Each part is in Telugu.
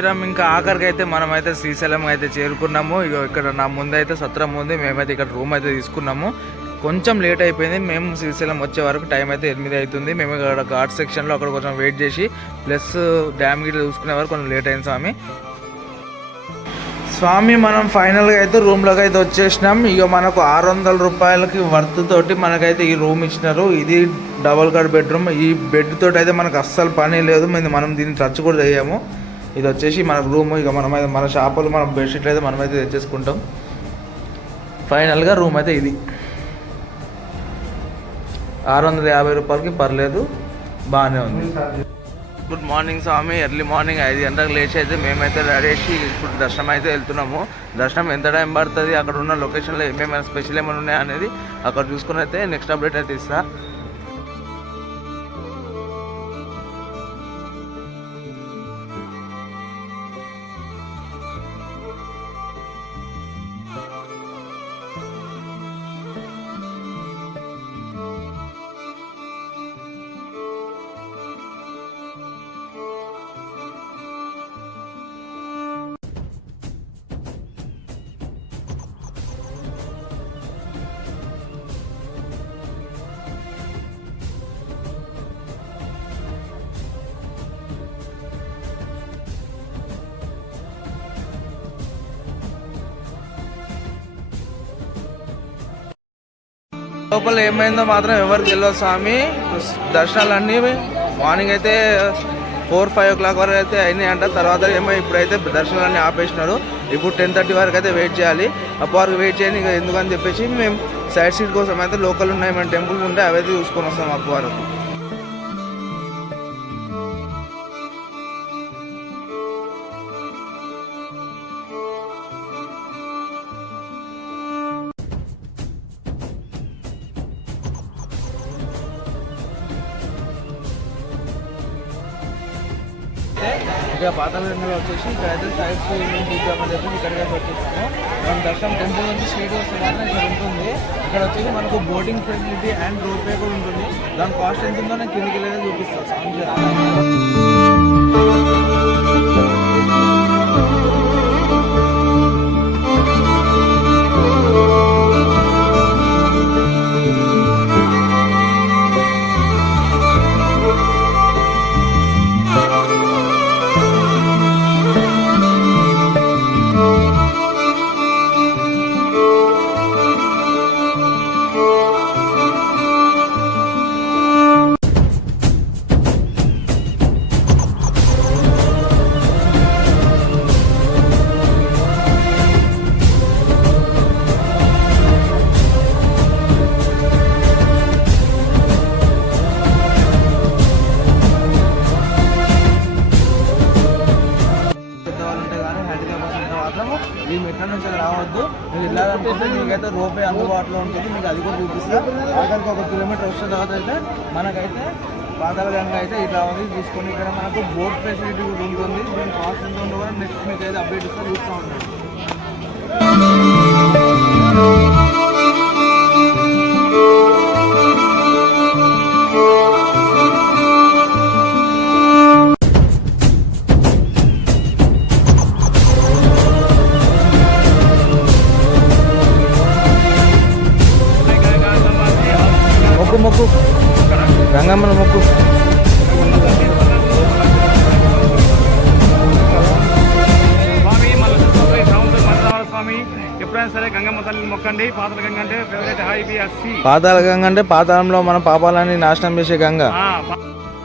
ఇంకా ఆఖరికి అయితే మనమైతే శ్రీశైలం అయితే చేరుకున్నాము. ఇక్కడ నా ముందు అయితే సత్రం ఉంది. మేమైతే ఇక్కడ రూమ్ అయితే తీసుకున్నాము. కొంచెం లేట్ అయిపోయింది. మేము శ్రీశైలం వచ్చే వరకు టైం అయితే 8 అవుతుంది. మేము ఇక్కడ ఘాట్ సెక్షన్లో అక్కడ కొంచెం వెయిట్ చేసి ప్లస్ డ్యామ్ గిట్ల చూసుకునే వరకు కొంచెం లేట్ అయింది స్వామి. మనం ఫైనల్గా అయితే రూమ్లోకి అయితే వచ్చేసినాం. ఇక మనకు 600 రూపాయలకి వర్త్ తోటి మనకైతే ఈ రూమ్ ఇచ్చినారు. ఇది డబల్ కాట్ బెడ్రూమ్. ఈ బెడ్ తోటి అయితే మనకు అస్సలు పని లేదు. మనం దీన్ని టచ్ కూడా చేయము. ఇది వచ్చేసి మనకు రూమ్. ఇక మనమైతే మన షాపులు మన బెడ్షీట్లు అయితే మనమైతే తెచ్చేసుకుంటాం. ఫైనల్గా రూమ్ అయితే ఇది 650 రూపాయలకి పర్లేదు, బాగానే ఉంది. గుడ్ మార్నింగ్ స్వామి. ఎర్లీ మార్నింగ్ 5 గంటలకు లేచి అయితే మేమైతే రెడీ చేసి ఇప్పుడు దర్శనం అయితే వెళ్తున్నాము. దర్శనం ఎంత టైం పడుతుంది, అక్కడ ఉన్న లొకేషన్లో ఏమేమైనా స్పెషల్ ఏమైనా ఉన్నాయా అనేది అక్కడ చూసుకుని అయితే నెక్స్ట్ అప్డేట్ అయితే ఇస్తా. లోపల ఏమైందో మాత్రం ఎవరికి తెలియదు స్వామి. దర్శనాలన్నీ మార్నింగ్ అయితే 4-5 o'clock వరకు అయితే అయినాయంట. తర్వాత ఏమో ఇప్పుడైతే దర్శనాలన్నీ ఆపేసినారు. ఇప్పుడు 10:30 వరకు అయితే వెయిట్ చేయాలి. అప్పటి వరకు వెయిట్ చేయండి ఇంకా ఎందుకని చెప్పేసి మేము సైడ్ సీట్ కోసం అయితే లోకల్ ఉన్నాయి మన టెంపుల్స్ ఉంటే అవైతే చూసుకొని వస్తాం అప్పటి వరకు. ఇక పాతాళగంగలో వచ్చేసి ఇక్కడైతే సైడ్స్ చూద్దామని చెప్పి ఇక్కడికి వచ్చేసాము. మనం దర్శనం టెంపుల్ నుంచి స్ట్రీట్ వస్తే మాత్రం ఇక్కడ ఉంటుంది. ఇక్కడ వచ్చేసి మనకు బోటింగ్ ఫెసిలిటీ అండ్ రోపే కూడా ఉంటుంది. దాని కాస్ట్ ఎంత ఉందో నేను కిందికి వెళ్ళేది చూపిస్తాను స్వామి. ఈ మెట్ల నుంచి రావద్దు. మీకు వెళ్ళాలంటే మీకైతే రోపే అందుబాటులో ఉంటుంది. మీకు అది కూడా చూపిస్తా. అక్కడికి 1 కిలోమీటర్ వచ్చిన తర్వాత అయితే మనకైతే పాతాళగంగ అయితే ఇట్లా ఉంది చూసుకొని. ఇక్కడ మనకు బోట్ ఫెసిలిటీ కూడా ఉంటుంది. దీని కాస్ట్ ఎంత ఉందో కూడా నెక్స్ట్ మీకు అయితే అప్డేట్ ఇస్తా, చూస్తూ ఉంటాను. మొక్కు గంగమ్మను మొక్కు. స్వామి ఎప్పుడైనా సరే గంగమ్మ తల్లిని మొక్కండి. పాతాళగంగ అంటే ఫేవరెట్ హైబిఎస్సి. పాతాళగంగ అంటే పాతాళంలో మన పాపాలని నాశనం చేసే గంగ.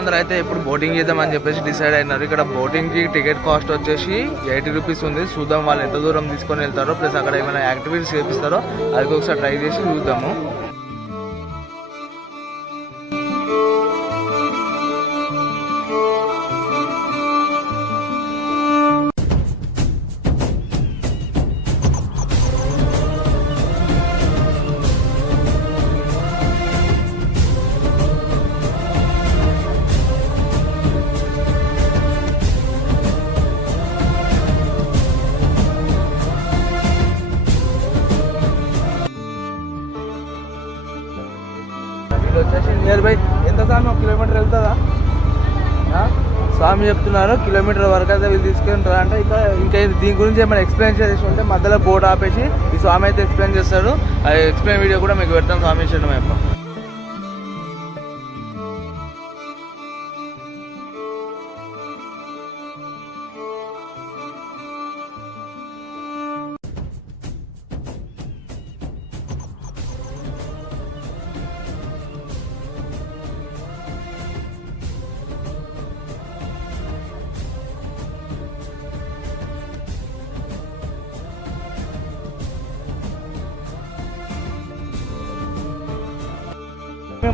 అందరూ అయితే ఇప్పుడు బోటింగ్ చేద్దామని చెప్పేసి డిసైడ్ అయినారు. ఇక్కడ బోటింగ్ కి టికెట్ కాస్ట్ వచ్చేసి 80 రూపీస్ ఉంది. చూద్దాం వాళ్ళు ఎంత దూరం తీసుకొని వెళ్తారో, ప్లస్ అక్కడ ఏమైనా యాక్టివిటీస్ చేపిస్తారో అది ఒకసారి ట్రై చేసి చూద్దాము. ఇది వచ్చేసి నియర్ బై ఎంత సార్ 1 కిలోమీటర్ వెళ్తుందా? స్వామి చెప్తున్నారు కిలోమీటర్ వరకు అయితే వీళ్ళు తీసుకుంటారా అంటే ఇంకా దీని గురించి ఏమైనా ఎక్స్ప్లెయిన్ చేసి ఉంటే మధ్యలో బోర్డు ఆపేసి ఈ స్వామి అయితే ఎక్స్ప్లెయిన్ చేస్తాడు. ఆ ఎక్స్ప్లెయిన్ వీడియో కూడా మీకు పెడతాం స్వామి ఇష్టం అయ్యప్ప.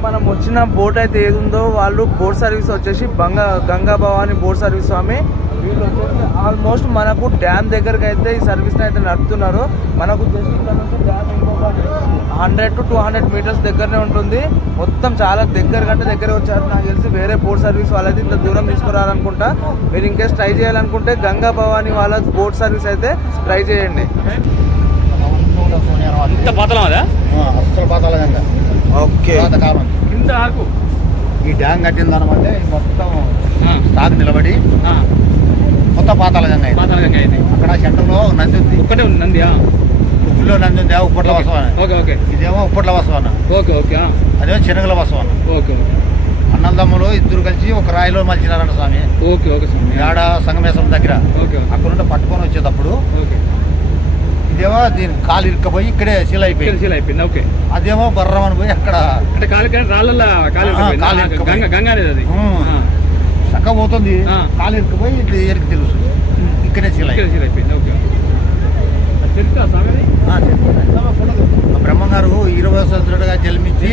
మనం వచ్చిన బోట్ అయితే ఏది ఉందో వాళ్ళు బోట్ సర్వీస్ వచ్చేసి గంగా భవాని బోట్ సర్వీస్ స్వామి. వీళ్ళు వచ్చేసి ఆల్మోస్ట్ మనకు డ్యామ్ దగ్గరకు అయితే ఈ సర్వీస్ని అయితే నడుపుతున్నారు. మనకు జస్ట్ ఇక్కడ నుంచి డ్యామ్ ఇంకొక 100 to 200 మీటర్స్ దగ్గరనే ఉంటుంది. మొత్తం చాలా దగ్గర కంటే దగ్గర వచ్చారు. నాకు తెలిసి వేరే బోట్ సర్వీస్ వాళ్ళైతే ఇంత దూరం తీసుకురాలనుకుంటా. మీరు ఇంకేస్ ట్రై చేయాలనుకుంటే గంగా భవాని వాళ్ళ బోట్ సర్వీస్ అయితే ట్రై చేయండి. అస్సలు పాతాళంగా ఓకే కింద ఆకు ఈ డ్యామ్ కట్టిన దాని వల్లే మొత్తం స్టాక్ నిలబడి మొత్తం పాతాళంగా అయింది. అక్కడ సెంటర్లో నంది ఉంది, ఒక్కటే ఉంది నంది. గుళ్ళో నంది ఉంది, ఉప్పట్ల వసవన. ఓకే ఓకే ఇదేమో ఉప్పట్ల వసవన, ఓకే ఓకే అదేమో చెనగల వసవన. ఓకే ఓకే అన్నదమ్ములు ఇద్దరు కలిసి ఒక రాయిలో మలిచినారంట స్వామి. ఓకే ఓకే స్వామి. ఏడ సంగమేశ్వరం దగ్గర ఓకే అక్కడ నుండి పట్టుకొని వచ్చేటప్పుడు ఓకే ఇదేమో దీని కాలు ఇరుక్కపోయి ఇక్కడే శిల అయిపోయింది. ఓకే అదేమో బర్రమని పోయి అక్కడ అంటే రాళ్ళ గంగా అనేది అది చక్క పోతుంది. కాలు ఇరుక్కుపోయి ఇట్లా ఎరికి తెలుసు ఇక్కడే శిల అయిపోయింది. ఓకే బ్రహ్మంగారు 20వ సంవత్సరాలుగా జన్మించి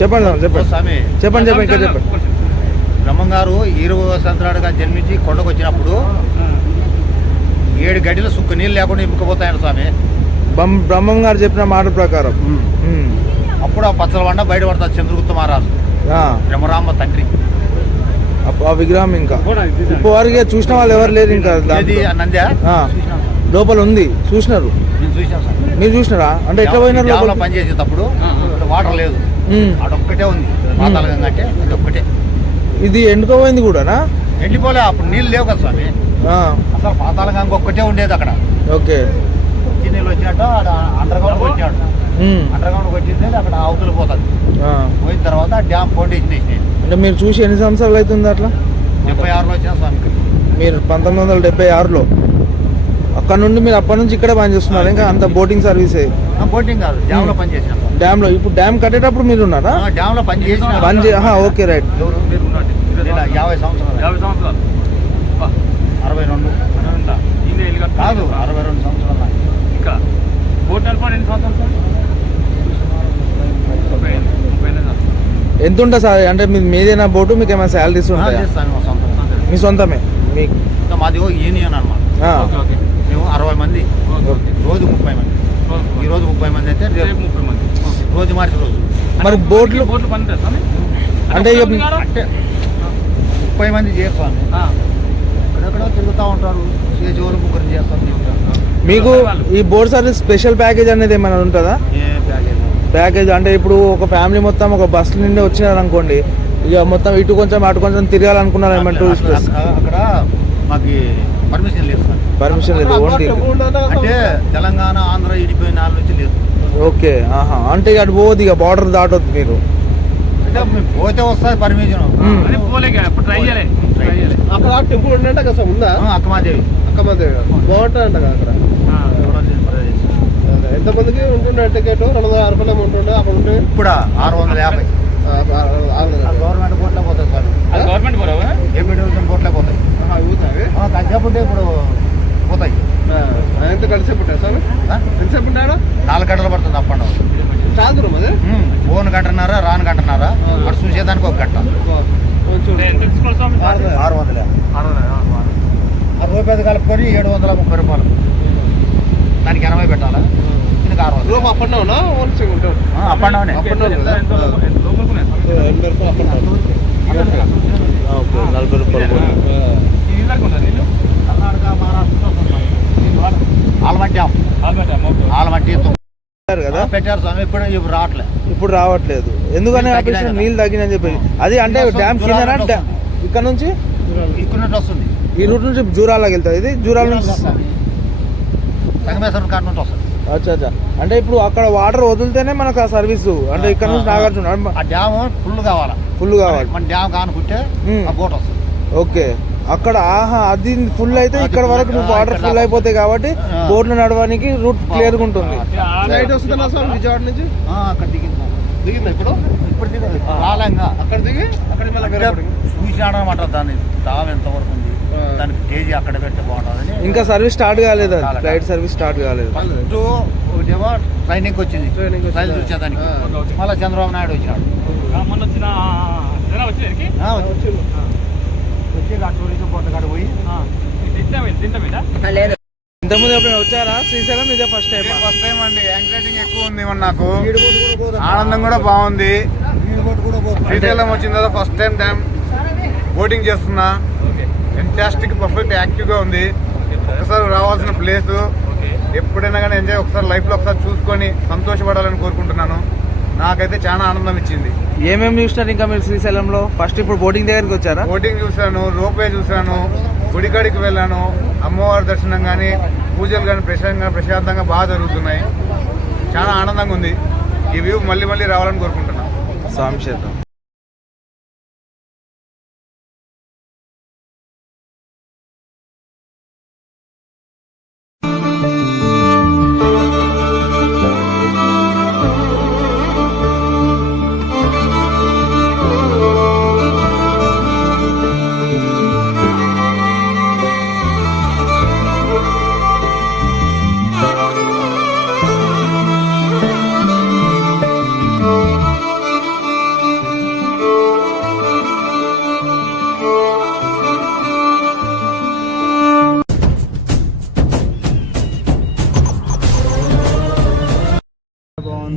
చెప్పండి స్వామి చెప్పండి ఇంకా చెప్పండి. బ్రహ్మంగారు 20వ సంవత్సరాలుగా జన్మించి కొండకు వచ్చినప్పుడు 7 గడిలో సుక్కు నీళ్ళు లేకుండా ఇంపుకపోతాయని స్వామి. బ్రహ్మం గారు చెప్పిన మాట ప్రకారం అప్పుడు ఆ పచ్చల వండ బయటపడతారు చంద్రగుప్త మహారాజు బ్రహ్మరాంబ తండ్రి. ఆ విగ్రహం ఇంకా ఇప్పుడు వారికి చూసిన వాళ్ళు ఎవరు లేరు ఇంకా. నంద్యా లోపల ఉంది, చూసినారు. నేను చూసాను సార్. మీరు చూసినారా? అంటే ఎట్లా పోయినారు? పని చేసేటప్పుడు వాటర్ లేదు, అదొక్కటే ఉంది పాతాళంగా. అంటే అదొక్కటే ఇది ఎండుకోపోయింది కూడానా? ఎండిపోలే, అప్పుడు నీళ్ళు లేవు కదా స్వామి. అసలు పాతాళంగా ఒక్కటే ఉండేది అక్కడ. ఓకే నీళ్ళు వచ్చినట్టు అండర్ గ్రౌండ్ వచ్చాడు. అండర్ గ్రౌండ్ వచ్చింది అక్కడ అవతల పోతుంది. పోయిన తర్వాత డ్యామ్ ఫౌండేషన్ వేసినాయి. అంటే మీరు చూసి ఎన్ని సంవత్సరాలు అవుతుంది అట్లా? 76లో వచ్చిన స్వామికి. మీరు 1976లో అక్కడ నుండి మీరు అప్పటి నుంచి ఇక్కడే పని చేస్తున్నారు ఇంకా? అంత బోటింగ్ సర్వీసే? బోటింగ్ కాదు, డ్యామ్ లో పని చేసిన. డ్యామ్ లో ఇప్పుడు డ్యామ్ కట్టేటప్పుడు మీరు ఉన్నారా? డ్యామ్ లో పని చేసిన. Okay right. 50 సంవత్సరాలు 62 కాదు 62 సంవత్సరాలు. ఇంకా బోట్ నడపండి ఎన్ని సంవత్సరాలు? ఎంత ఉంటుంది సార్? అంటే మీదేనా బోటు? మీకు ఏమైనా శాలరీస్ ఉంటాయా? మీ సొంతమే? మీకు మాది యూనియన్ అనమాట. మేము 60 మంది, రోజు 30 మంది. ఈ రోజు 30 మంది అయితే రేపు 30 మంది, రోజు మార్చి రోజు. మరి బోట్లు పని అంటే 30 మంది చేస్తాను. ఎక్కడెక్కడో తిరుగుతూ ఉంటారు, చేసేవాళ్ళు 3 చేస్తాం. మీకు ఈ బోట్ సర్వీస్ స్పెషల్ ప్యాకేజ్ అనేది ఏమైనా ఉంటుందా? ప్యాకేజ్ అంటే ఇప్పుడు ఒక ఫ్యామిలీ మొత్తం ఒక బస్సు నుండి వచ్చినారు అనుకోండి, ఇక మొత్తం ఇటు కొంచెం అటు కొంచెం తిరగాలనుకున్నారు ఏమైనా టూరిస్ట్ ప్లేస్? అక్కడ మాకు పర్మిషన్ లేదు సార్. పర్మిషన్ లేదు, ఓన్లీ అంటే తెలంగాణ ఆంధ్ర ఇడిపోయిన వాళ్ళ నుంచి లేదు. ఓకే అంటే అటు పోదు, ఇక బార్డర్ దాటొద్దు మీరు. అంటే పోతే వస్తుంది పర్మిషన్. అక్కడ టెంపుల్ ఉండే కదా ఉందా? అక్కమాదేవి బాగుంటుంది అంట అక్కడ. ఎంతమందికి ఉంటుండే టికెట్? 260 రూపాయలు ఉంటుండే అక్కడ ఉంటే. ఇప్పుడు 650. గవర్నమెంట్ బోట్లే పోతాయి సార్. గవర్నమెంట్ బోట్లే పోతాయి. కలిసేపు ఉంటే ఇప్పుడు పోతాయి. ఎంత కలిసేపు ఉంటాయి సార్? ఎంతసేపు ఉంటాయా? 4 గంటలు పడుతుంది అప్పండి. చాలా దూరం అది. ఫోన్ గంటన్నారా, రాను గంటన్నారా, అక్కడ చూసేదానికి 1 గంట. 600. 60 కలుపుకొని 730 రూపాయలు. దానికి 80 పెట్టాలా? దీనికి 600. రూమ్ అప్ అండ్ డౌనా? ఉంటాడు అప్ అండ్ డౌన్. 40 రూపాయలు. కర్ణాటక, మహారాష్ట్ర ఆలమట్టి కదా పెట్టారు స్వామి. ఇప్పుడు రావట్లేదు. ఇప్పుడు రావట్లేదు ఎందుకని? నీళ్ళు తగ్గినని చెప్పి. అది అంటే డ్యామ్ కింద ఇక్కడ నుంచి ఇక్కడ నుండి వస్తుంది, ఈ రూట్ నుంచి జూరాలకి వెళ్తుంది. ఇది జూరాల నుంచి సంగమేశ్వరం కాడ నుండి వస్తుంది. అచ్చా. అంటే ఇప్పుడు అక్కడ వాటర్ వదిలితేనే మనకు ఆ సర్వీస్, అంటే ఇక్కడ నుంచి నాగార్జున ఆ డ్యామ్ ఫుల్ కావాలి, ఫుల్ కావాలి. మన డ్యామ్ కానుకుంటే ఆ బోట్ వస్తుంది. ఓకే, అక్కడ అది ఫుల్ అయితే ఇక్కడ వరకు వాటర్ ఫుల్ అయిపోతాయి కాబట్టి బోట్లు నడవడానికి రూట్ క్లియర్ గా ఉంటుంది. నైట్ వస్తుందా స్వామి విజయవాడ నుంచి? అక్కడ దిగిందా ఇప్పుడు రాలేంగా అక్కడ దిగి అక్కడ చూసాడు అనమాట. దాని డామ్ ఎంతవరకు ఉంది, దానికి కేజీ అక్కడ పెడితే బాగుంటుందని. ఇంకా సర్వీస్ స్టార్ట్ కాలేదు, ఫ్లైట్ సర్వీస్ స్టార్ట్ కాలేదు. ఫస్ట్ ఒకటేమో ట్రైనింగ్ వచ్చింది, ట్రైన్ చూసేదానికి. మళ్ళీ చంద్రబాబు నాయుడు వచ్చినాడు, మొన్న వచ్చిన వచ్చి ఆ టూరిజం బోర్డు కాడ పోయి ఇంతకుముందు ఎప్పుడైనా వచ్చారా శ్రీశైలం? ఇదే ఫస్ట్ టైం? ఫస్ట్ టైం అండి. యాంగ్జైటింగ్ ఎక్కువ ఉంది నాకు, ఆనందం కూడా బాగుంది. శ్రీశైలం వచ్చిన తర్వాత ఫస్ట్ టైం డ్యామ్ బోటింగ్ చేస్తున్నా. ఫెంటాస్టిక్, పర్ఫెక్ట్, యాక్టివ్గా ఉంది. ఒకసారి రావాల్సిన ప్లేస్, ఎప్పుడైనా కానీ ఎంజాయ్ ఒకసారి లైఫ్లో ఒకసారి చూసుకొని సంతోషపడాలని కోరుకుంటున్నాను. నాకైతే చాలా ఆనందం ఇచ్చింది. ఏమేమి చూసినారు ఇంకా మీరు శ్రీశైలంలో? ఫస్ట్ ఇప్పుడు బోటింగ్ దగ్గరికి వచ్చారా? బోటింగ్ చూశాను, రోప్వే చూశాను, గుడికాడికి వెళ్ళాను. అమ్మవారి దర్శనం కానీ పూజలు కానీ ప్రశాంతంగా బాగా జరుగుతున్నాయి. చాలా ఆనందంగా ఉంది. ఈ వ్యూ మళ్ళీ మళ్ళీ రావాలని కోరుకుంటున్నాను. స్వామి క్షేత్రం.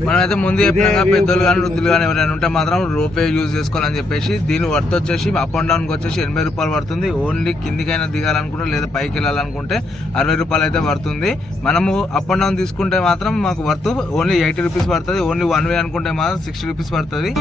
మనమైతే ముందు చెప్పినాక పెద్దలు కానీ వృద్ధులు కానీ ఎవరైనా ఉంటే మాత్రం రోపే యూజ్ చేసుకోవాలని చెప్పేసి, దీని వర్త్ వచ్చేసి అప్ అండ్ డౌన్కి వచ్చేసి 80 రూపాయలు పడుతుంది. ఓన్లీ కిందికైనా దిగాలనుకుంటే లేదా పైకి వెళ్ళాలనుకుంటే 60 రూపాయలు అయితే పడుతుంది. మనము అప్ అండ్ డౌన్ తీసుకుంటే మాత్రం మాకు వర్త్ ఓన్లీ 80 రూపీస్ పడుతుంది. ఓన్లీ 1 వే అనుకుంటే మాత్రం 60 రూపీస్ పడుతుంది.